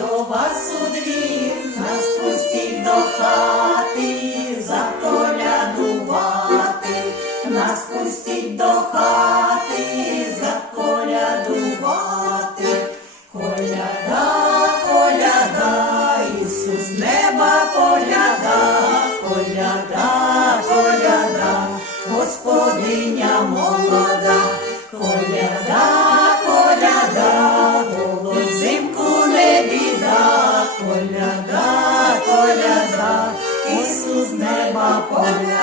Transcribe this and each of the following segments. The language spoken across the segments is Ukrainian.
до вас у двір, нас пустіть до хати, заколядувати, нас пустіть до хати, заколядувати. Коляда, коляда, Ісус неба коляда, коляда, коляда, Господиня молода, коляда, Ісус неба погляда,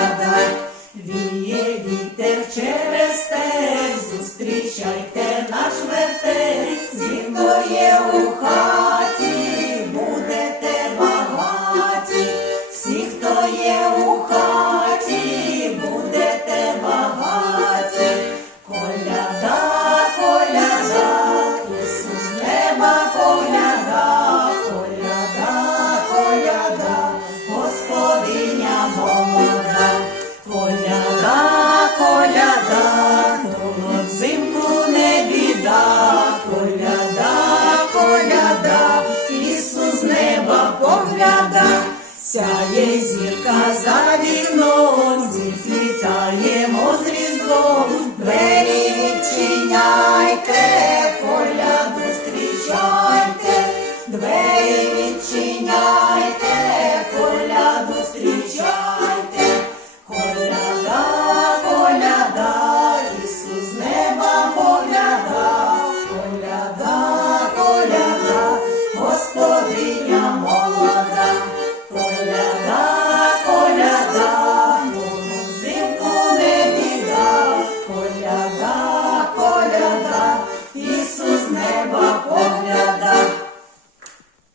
неба погляда, сяє зірка за вікном, зіплітаємо з різдвом, двері відчиняйте,